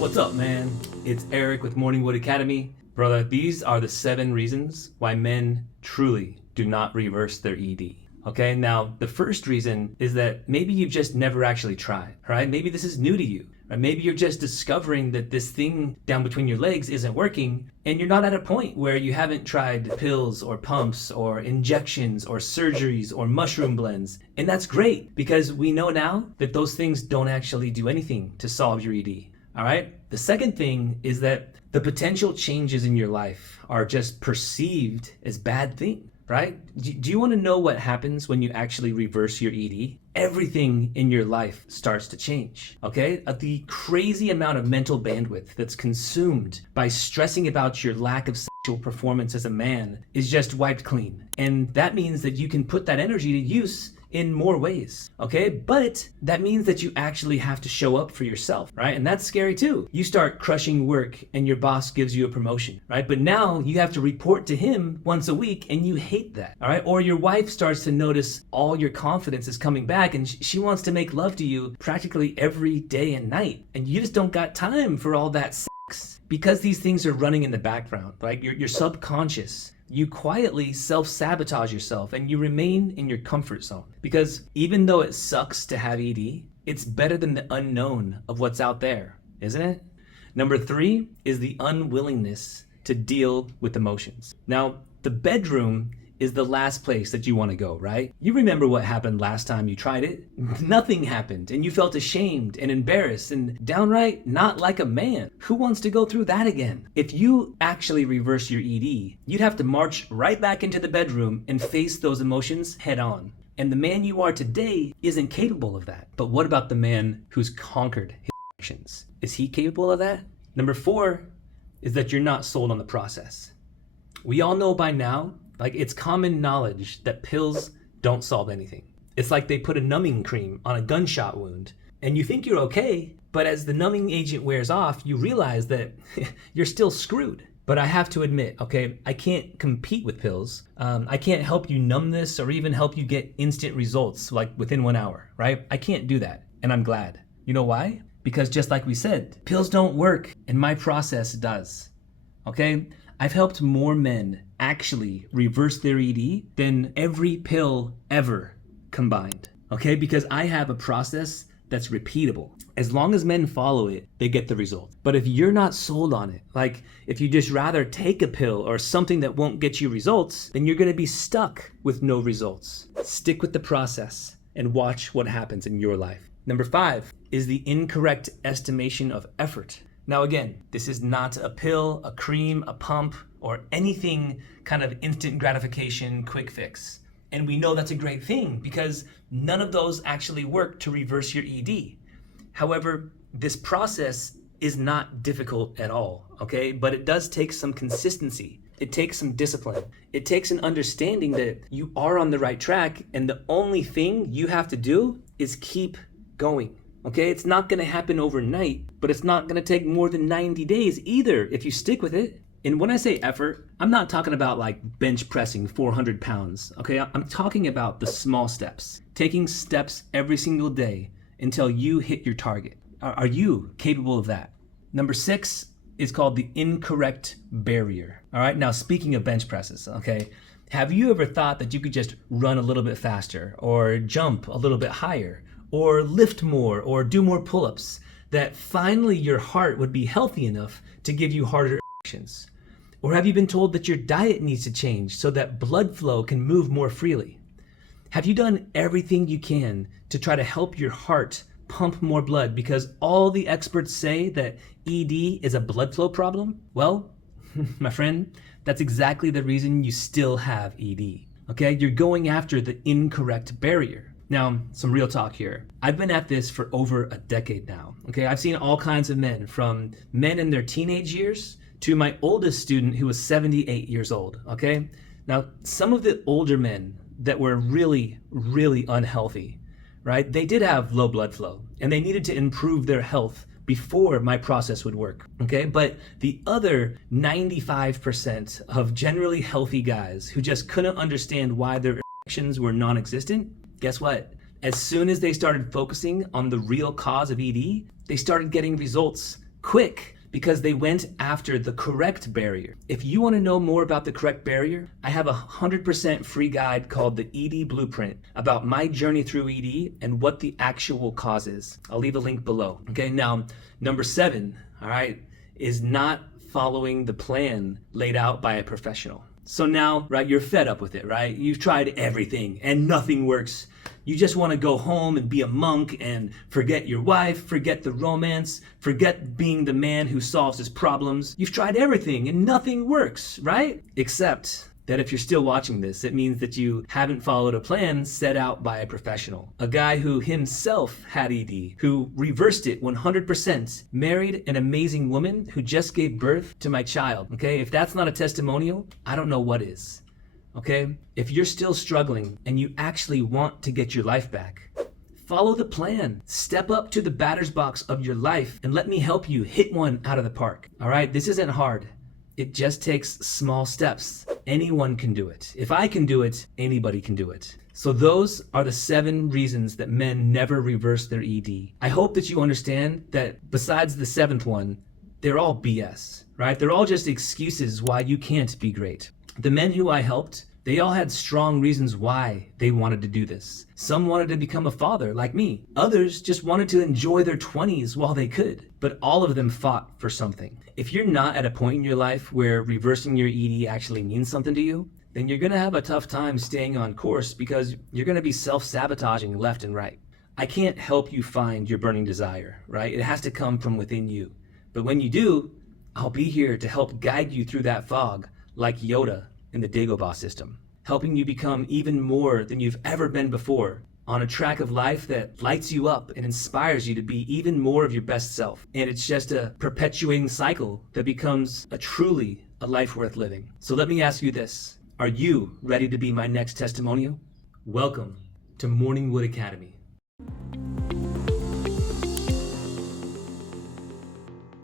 What's up, man? It's Eric with Morningwood Academy. Brother, these are the 7 reasons why men truly do not reverse their ED. Okay, now the first reason is that maybe you've just never actually tried, right? Maybe this is new to you, right? Maybe you're just discovering that this thing down between your legs isn't working, and you're not at a point where you haven't tried pills or pumps or injections or surgeries or mushroom blends. And that's great, because we know now that those things don't actually do anything to solve your ED. All right. The second thing is that the potential changes in your life are just perceived as bad things, right? Do you want to know what happens when you actually reverse your ED? Everything in your life starts to change, okay? The crazy amount of mental bandwidth that's consumed by stressing about your lack of sexual performance as a man is just wiped clean. And that means that you can put that energy to use in more ways, okay? But that means that you actually have to show up for yourself, right? And that's scary too. You start crushing work and your boss gives you a promotion, right? But now you have to report to him once a week and you hate that, all right? Or your wife starts to notice all your confidence is coming back and she wants to make love to you practically every day and night. And you just don't got time for all that sex because these things are running in the background, right? Your subconscious. You quietly self-sabotage yourself and you remain in your comfort zone. Because even though it sucks to have ED, it's better than the unknown of what's out there, isn't it? Number 3 is the unwillingness to deal with emotions. Now, the bedroom is the last place that you want to go, right? You remember what happened last time you tried it? Nothing happened and you felt ashamed and embarrassed and downright not like a man. Who wants to go through that again? If you actually reverse your ED, you'd have to march right back into the bedroom and face those emotions head on. And the man you are today isn't capable of that. But what about the man who's conquered his emotions? Is he capable of that? Number 4 is that you're not sold on the process. We all know by now, it's common knowledge that pills don't solve anything. It's like they put a numbing cream on a gunshot wound and you think you're okay, but as the numbing agent wears off, you realize that you're still screwed. But I have to admit, okay, I can't compete with pills. I can't help you numb this or even help you get instant results like within 1 hour, right? I can't do that, and I'm glad. You know why? Because just like we said, pills don't work and my process does, okay? I've helped more men actually reverse their ED than every pill ever combined, okay? Because I have a process that's repeatable. As long as men follow it, they get the result. But if you're not sold on it, like if you just rather take a pill or something that won't get you results, then you're gonna be stuck with no results. Stick with the process and watch what happens in your life. Number 5 is the incorrect estimation of effort. Now again, this is not a pill, a cream, a pump, or anything kind of instant gratification, quick fix. And we know that's a great thing because none of those actually work to reverse your ED. However, this process is not difficult at all, okay? But it does take some consistency. It takes some discipline. It takes an understanding that you are on the right track and the only thing you have to do is keep going. Okay, it's not gonna happen overnight, but it's not gonna take more than 90 days either if you stick with it. And when I say effort, I'm not talking about like bench pressing 400 pounds, okay? I'm talking about the small steps. Taking steps every single day until you hit your target. Are you capable of that? Number 6 is called the incorrect barrier. All right, now speaking of bench presses, okay? Have you ever thought that you could just run a little bit faster or jump a little bit higher? Or lift more, or do more pull-ups, that finally your heart would be healthy enough to give you harder erections? Or have you been told that your diet needs to change so that blood flow can move more freely? Have you done everything you can to try to help your heart pump more blood because all the experts say that ED is a blood flow problem? Well, my friend, that's exactly the reason you still have ED, okay? You're going after the incorrect barrier. Now, some real talk here. I've been at this for over a decade now, okay? I've seen all kinds of men, from men in their teenage years to my oldest student who was 78 years old, okay? Now, some of the older men that were really, really unhealthy, right? They did have low blood flow and they needed to improve their health before my process would work, okay? But the other 95% of generally healthy guys who just couldn't understand why their erections were non-existent, guess what? As soon as they started focusing on the real cause of ED, they started getting results quick because they went after the correct barrier. If you want to know more about the correct barrier, I have a 100% free guide called the ED Blueprint about my journey through ED and what the actual cause is. I'll leave a link below. Okay, now number 7, all right, is not following the plan laid out by a professional. So now, right, you're fed up with it, right? You've tried everything and nothing works. You just want to go home and be a monk and forget your wife, forget the romance, forget being the man who solves his problems. You've tried everything and nothing works, right? Except that if you're still watching this, it means that you haven't followed a plan set out by a professional. A guy who himself had ED, who reversed it 100%, married an amazing woman who just gave birth to my child. Okay, if that's not a testimonial, I don't know what is. Okay, if you're still struggling and you actually want to get your life back, follow the plan. Step up to the batter's box of your life and let me help you hit one out of the park. All right, this isn't hard. It just takes small steps. Anyone can do it. If I can do it, anybody can do it. So those are the 7 reasons that men never reverse their ED. I hope that you understand that besides the 7th one, they're all BS, right? They're all just excuses why you can't be great. The men who I helped, they all had strong reasons why they wanted to do this. Some wanted to become a father, like me. Others just wanted to enjoy their 20s while they could. But all of them fought for something. If you're not at a point in your life where reversing your ED actually means something to you, then you're gonna have a tough time staying on course because you're gonna be self-sabotaging left and right. I can't help you find your burning desire, right? It has to come from within you. But when you do, I'll be here to help guide you through that fog, like Yoda in the Dagobah system, helping you become even more than you've ever been before, on a track of life that lights you up and inspires you to be even more of your best self. And it's just a perpetuating cycle that becomes truly a life worth living. So let me ask you this. Are you ready to be my next testimonial? Welcome to Morningwood Academy.